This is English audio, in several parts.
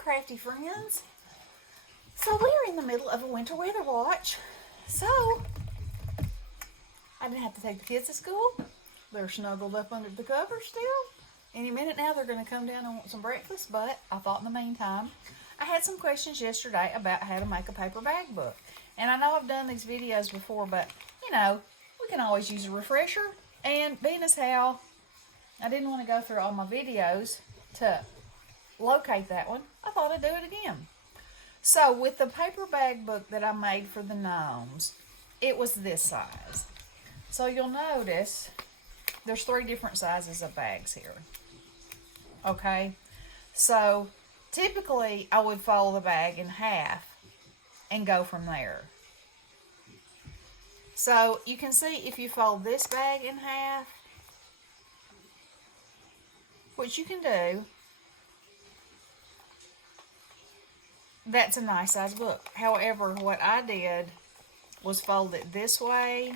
crafty friends. So we're in the middle of a winter weather watch. So I didn't have to take the kids to school. They're snuggled up under the covers still. Any minute now they're going to come down and want some breakfast, but I thought in the meantime, I had some questions yesterday about how to make a paper bag book. And I know I've done these videos before, but you know, we can always use a refresher. And being as how I didn't want to go through all my videos to locate that one, I thought I'd do it again. So with the paper bag book that I made for the gnomes, it was this size. So you'll notice there's 3 different sizes of bags here. Okay, so typically I would fold the bag in half and go from there. So you can see if you fold this bag in half, which you can do, that's a nice size book. However, what I did was fold it this way,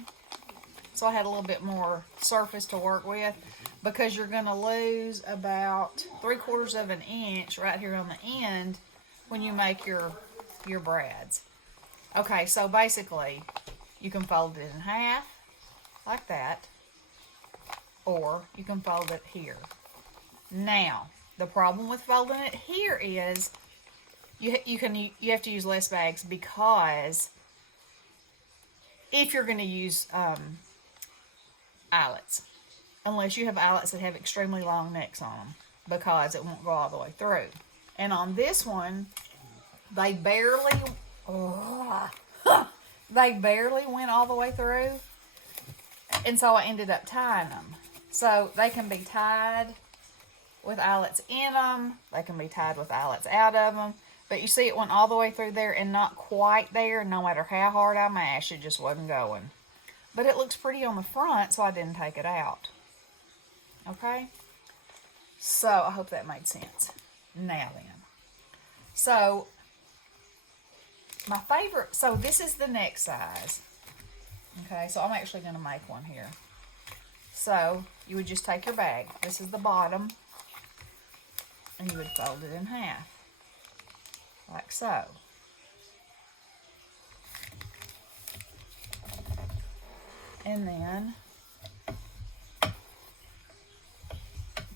so I had a little bit more surface to work with, because you're going to lose about 3/4 of an inch right here on the end when you make your brads. Okay, so basically you can fold it in half like that, or you can fold it here. Now, the problem with folding it here is you have to use less bags, because if you're going to use eyelets, unless you have eyelets that have extremely long necks on them, because it won't go all the way through. And on this one, they barely went all the way through, and so I ended up tying them. So they can be tied with eyelets in them, they can be tied with eyelets out of them, but you see it went all the way through there and not quite there. No matter how hard I mashed, it just wasn't going. But it looks pretty on the front, so I didn't take it out. Okay? So, I hope that made sense. Now then. So, my favorite, so this is the neck size. Okay, so I'm actually going to make one here. So, you would just take your bag. This is the bottom. And you would fold it in half. Like so. And then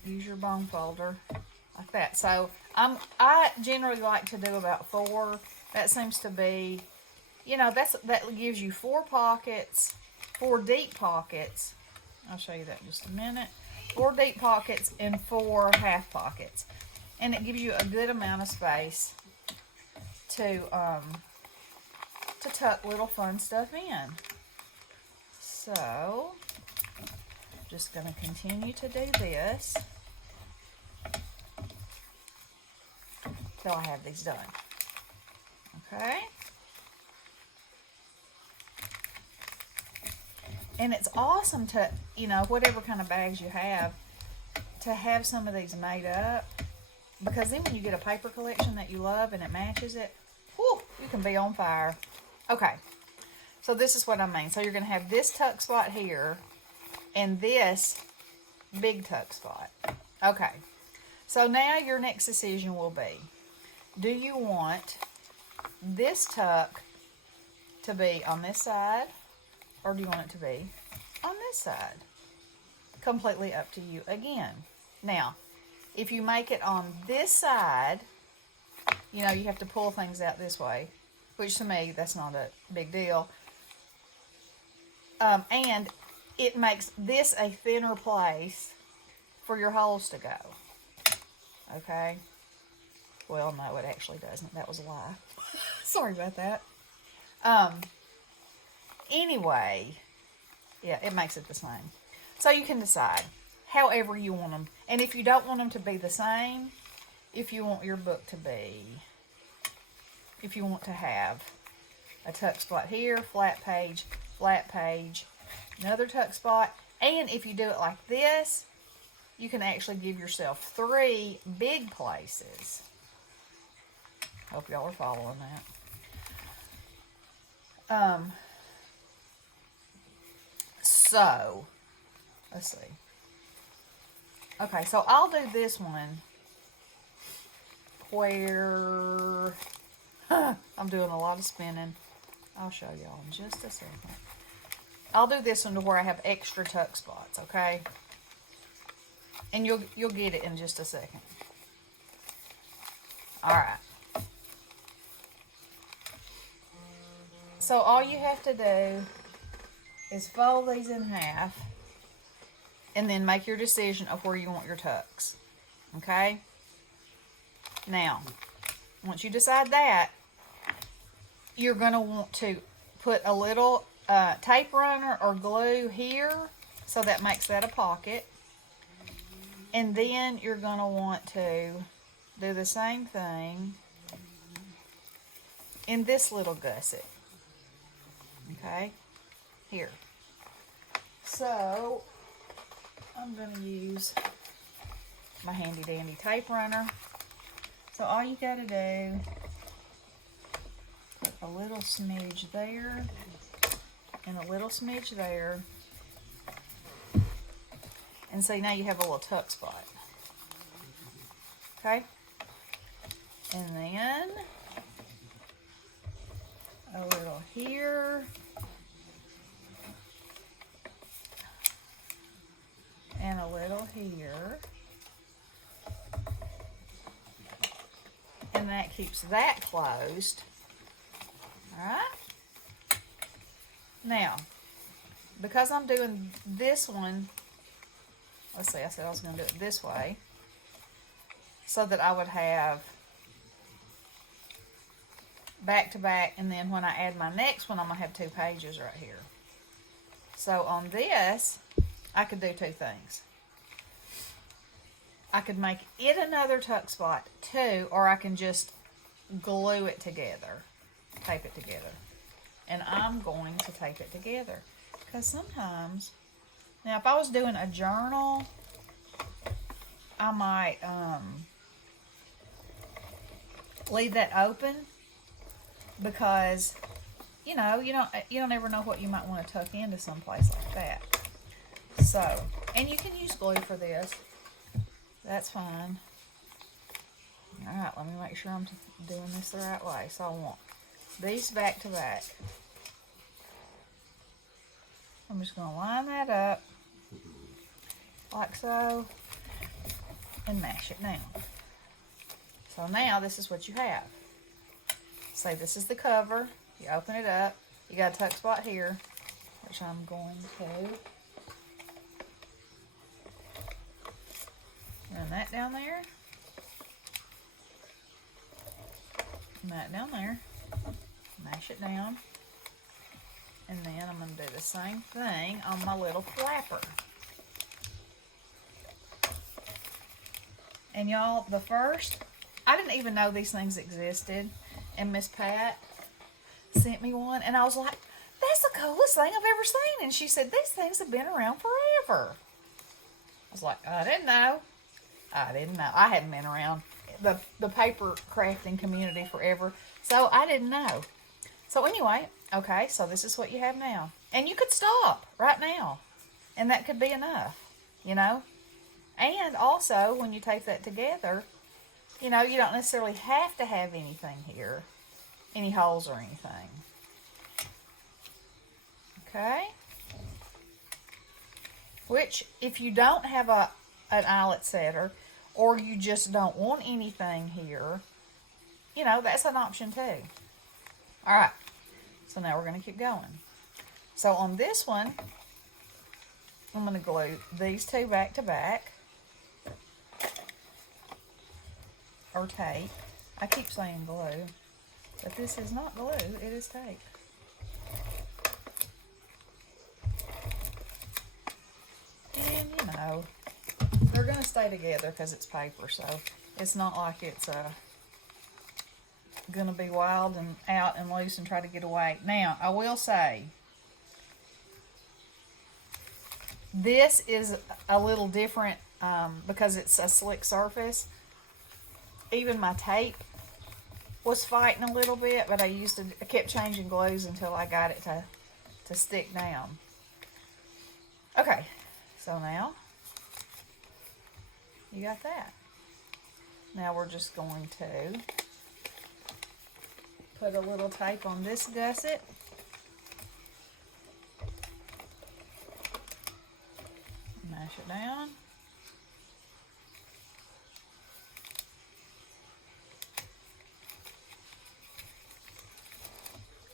use your bone folder like that. So I generally like to do about 4. That seems to be, you know, that gives you 4 pockets, 4 deep pockets. I'll show you that in just a minute. 4 deep pockets and 4 half pockets, and it gives you a good amount of space to tuck little fun stuff in. So, just going to continue to do this till I have these done. Okay? And it's awesome to, you know, whatever kind of bags you have, to have some of these made up, because then when you get a paper collection that you love and it matches it, whew, you can be on fire. Okay. So this is what I mean. So you're going to have this tuck spot here and this big tuck spot. Okay. So now your next decision will be, do you want this tuck to be on this side, or do you want it to be on this side? Completely up to you again. Now, if you make it on this side, you know, you have to pull things out this way, which to me, that's not a big deal. And it makes this a thinner place for your holes to go. Okay? Well, no, it actually doesn't. That was a lie. Sorry about that. Anyway, yeah, it makes it the same. So you can decide however you want them. And if you don't want them to be the same, if you want your book to be, if you want to have a tuck spot here, flat page, another tuck spot, and if you do it like this, you can actually give yourself 3 big places. Hope y'all are following that. So, let's see. Okay, so I'll do this one where I'm doing a lot of spinning. I'll show y'all in just a second. I'll do this one to where I have extra tuck spots, okay? And you'll get it in just a second. All right. So all you have to do is fold these in half and then make your decision of where you want your tucks. Okay? Now, once you decide that, you're going to want to put a little tape runner or glue here, so that makes that a pocket. And then you're going to want to do the same thing in this little gusset. Okay? Here. So, I'm going to use my handy dandy tape runner. So all you got to do, put a little smidge there and a little smidge there. And see, now you have a little tuck spot. Okay? And then a little here. And a little here. And that keeps that closed. Alright? Now, because I'm doing this one, let's see, I said I was going to do it this way, so that I would have back to back, and then when I add my next one, I'm going to have 2 pages right here. So on this, I could do 2 things. I could make it another tuck spot too, or I can just glue it together, tape it together. And I'm going to tape it together, because sometimes, now if I was doing a journal, I might leave that open, because you know, you don't ever know what you might want to tuck into someplace like that. So, and you can use glue for this. That's fine. Alright, let me make sure I'm doing this the right way. So I want these back to back. I'm just going to line that up like so and mash it down. So now this is what you have. Say this is the cover. You open it up. You got a tuck spot here, which I'm going to run that down there. And that down there. Mash it down. And then I'm going to do the same thing on my little flapper. And y'all, the first, I didn't even know these things existed. And Miss Pat sent me one. And I was like, that's the coolest thing I've ever seen. And she said, these things have been around forever. I was like, I didn't know. I didn't know. I hadn't been around the paper crafting community forever. So I didn't know. So anyway, okay, so this is what you have now. And you could stop right now. And that could be enough, you know. And also, when you tape that together, you know, you don't necessarily have to have anything here. Any holes or anything. Okay. Which, if you don't have an eyelet setter, or you just don't want anything here, you know, that's an option too. Alright, so now we're going to keep going. So on this one, I'm going to glue these 2 back to back, or tape. I keep saying glue, but this is not glue, it is tape. And you know, they're going to stay together because it's paper, so it's not like it's going to be wild and out and loose and try to get away. Now, I will say, this is a little different because it's a slick surface. Even my tape was fighting a little bit, but I kept changing glues until I got it to stick down. Okay, so now you got that. Now we're just going to put a little tape on this gusset. Mash it down.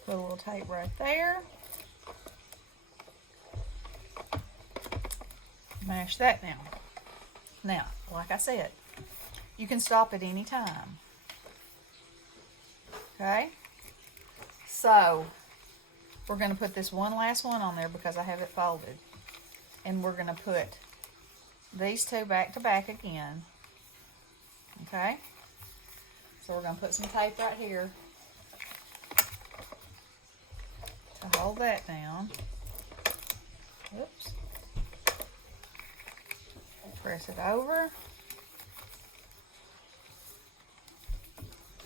Put a little tape right there. Mash that down. Now, like I said, you can stop at any time. Okay? So, we're going to put this one last one on there because I have it folded. And we're going to put these two back to back again. Okay? So we're going to put some tape right here to hold that down. Oops. Press it over.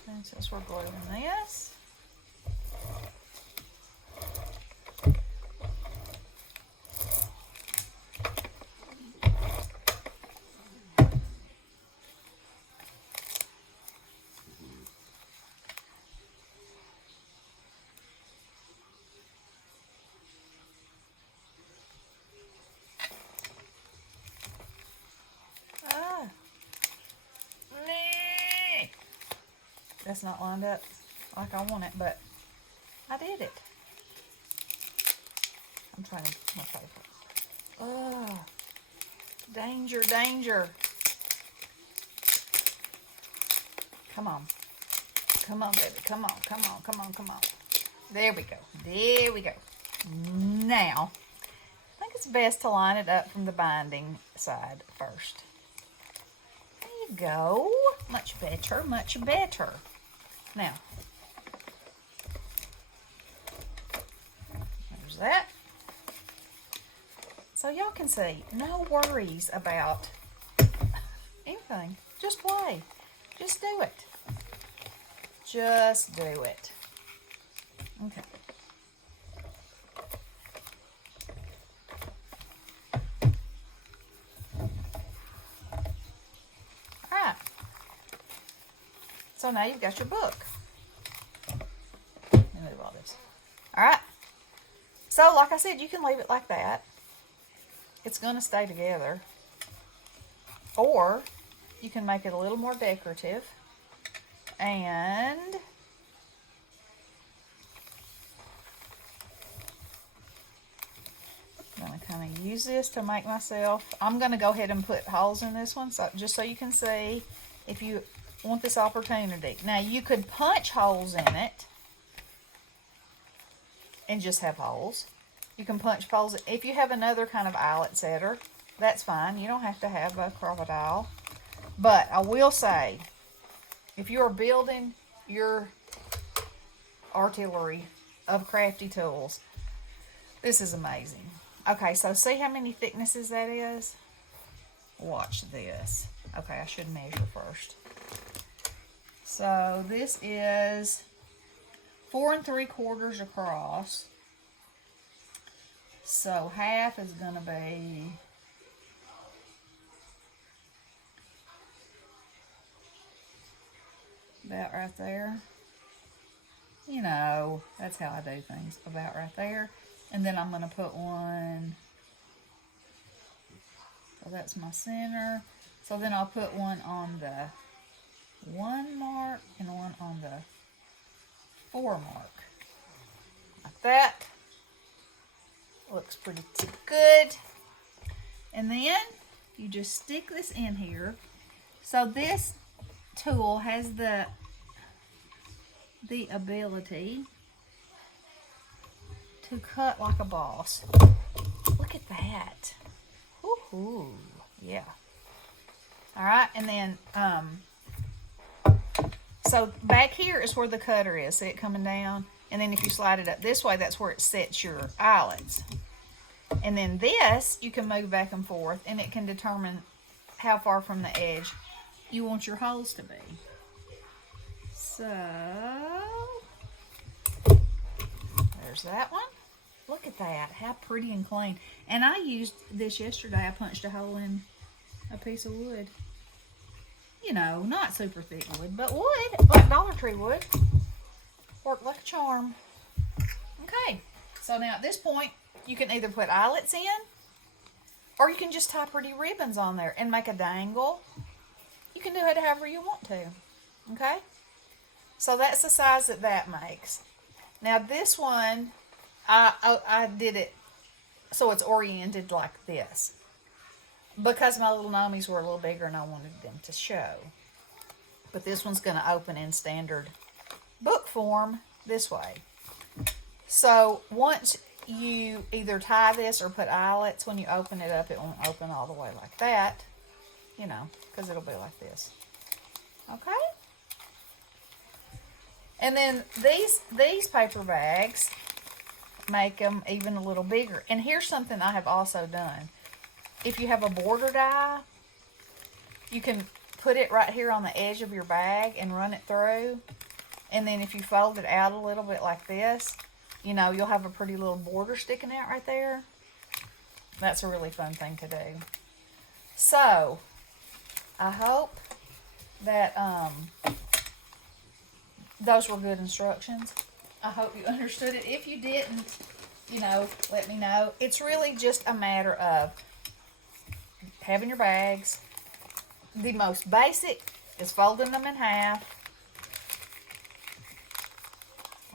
And since we're gluing this, that's not lined up like I want it, but I did it. I'm trying to get my paper. Oh, danger, danger. Come on. Come on, baby. Come on, come on, come on, come on. There we go. There we go. Now, I think it's best to line it up from the binding side first. There you go. Much better, much better. Now, there's that. So y'all can see, no worries about anything. Just play. Just do it. Just do it. Okay. Alright. So now you've got your book. Let me move all this. Alright. So like I said, you can leave it like that. It's going to stay together. Or you can make it a little more decorative. And I'm going to kind of use this to make myself. I'm going to go ahead and put holes in this one, so just so you can see if you want this opportunity. Now you could punch holes in it and just have holes. You can punch holes. If you have another kind of eyelet setter, that's fine. You don't have to have a crocodile. But I will say, if you are building your artillery of crafty tools, this is amazing. Okay, so see how many thicknesses that is? Watch this. Okay, I should measure first. So this is 4 3/4 across. So half is going to be about right there. You know, that's how I do things. About right there. And then I'm going to put one. So that's my center. So then I'll put one on the 1 mark and one on the 4 mark. Like that. Looks pretty good. And then you just stick this in here. So this tool has the ability to cut like a boss. Look at that. Woohoo. Yeah. Alright, and then so back here is where the cutter is. See it coming down? And then if you slide it up this way, that's where it sets your eyelets. And then this, you can move back and forth, and it can determine how far from the edge you want your holes to be. So, there's that one. Look at that. How pretty and clean. And I used this yesterday. I punched a hole in a piece of wood. you know, not super thick wood, but wood, like Dollar Tree wood. Work like a charm. Okay, so now at this point, you can either put eyelets in, or you can just tie pretty ribbons on there and make a dangle. You can do it however you want to. Okay? So that's the size that that makes. Now this one, I did it so it's oriented like this. Because my little Nomies were a little bigger and I wanted them to show. But this one's going to open in standard book form this way. So once you either tie this or put eyelets, when you open it up, it won't open all the way like that. You know, because it'll be like this. Okay? And then these paper bags make them even a little bigger. And here's something I have also done. If you have a border die, you can put it right here on the edge of your bag and run it through. And then if you fold it out a little bit like this, you know, you'll have a pretty little border sticking out right there. That's a really fun thing to do. So, I hope that those were good instructions. I hope you understood it. If you didn't, you know, let me know. It's really just a matter of having your bags. The most basic is folding them in half,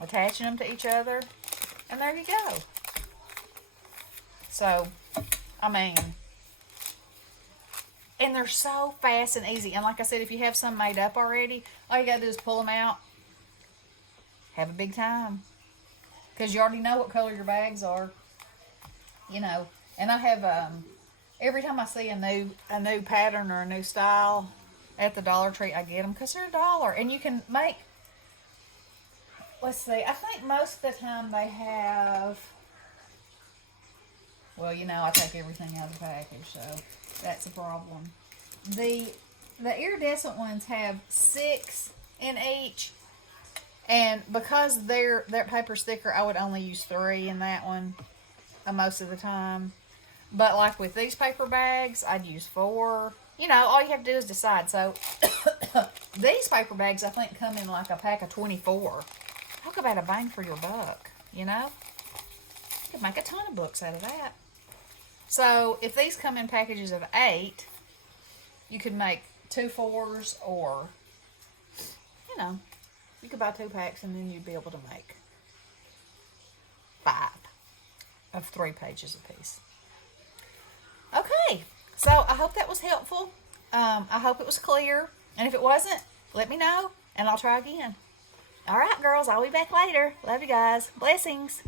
attaching them to each other, and there you go. So, I mean, and they're so fast and easy. And like I said, if you have some made up already, all you got to do is pull them out. Have a big time. Because you already know what color your bags are. You know, and I have, every time I see a new pattern or a new style at the Dollar Tree, I get them because they're $1. And you can make, let's see, I think most of the time they have, well, you know, I take everything out of the package, so that's a problem. The iridescent ones have 6 in each, and because their paper's thicker, I would only use 3 in that one most of the time. But like with these paper bags, I'd use 4. You know, all you have to do is decide. So these paper bags, I think, come in like a pack of 24. Talk about a bang for your buck, you know? You could make a ton of books out of that. So if these come in packages of 8, you could make 2 4s, or, you know, you could buy 2 packs and then you'd be able to make 5 of 3 pages a piece. Okay, so I hope that was helpful. I hope it was clear. And if it wasn't, let me know and I'll try again. All right, girls, I'll be back later. Love you guys. Blessings.